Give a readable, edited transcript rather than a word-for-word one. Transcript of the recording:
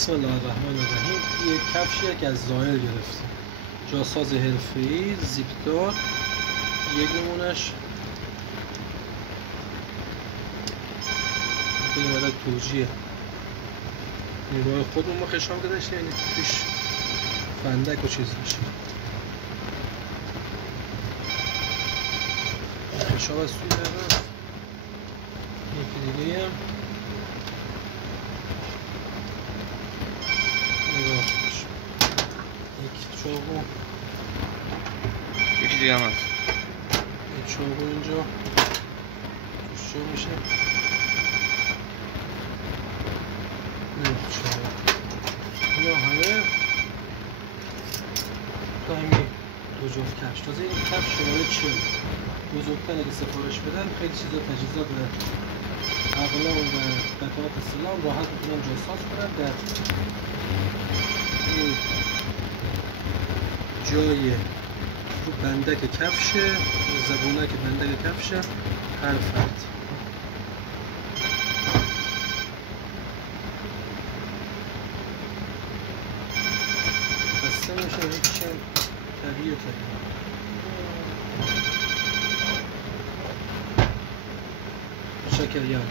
بسم الله الرحمن الرحیم. یک کفشیه که از زاهر گرفتیم، جاساز حرفه‌ای، زیپ دار. یک نمونش این برای توجیه نگاه خودمون ما خشام گذاشته، یعنی پیش فندک و چیز میشه. خشام از سوی دارم. یکی دیگه هم نگاه خوش. یک چاقو، یکی دیگه هم هست. یک چاقو اینجا توش چه میشه؟ اینا همه تو همین دو جفت کفش. تازه این کفش شماره 40 بزرگتر اگه سفارش بدن خیلی چیزا تجهیزات و اقلام و قطعات سلام راحت میتونن جاساز کنن. در این جای رو بندک کفشه، زبونک بندک کفشه هر فرد. بسته میشه یکیش هم طبیعی و طبیعی. شکریان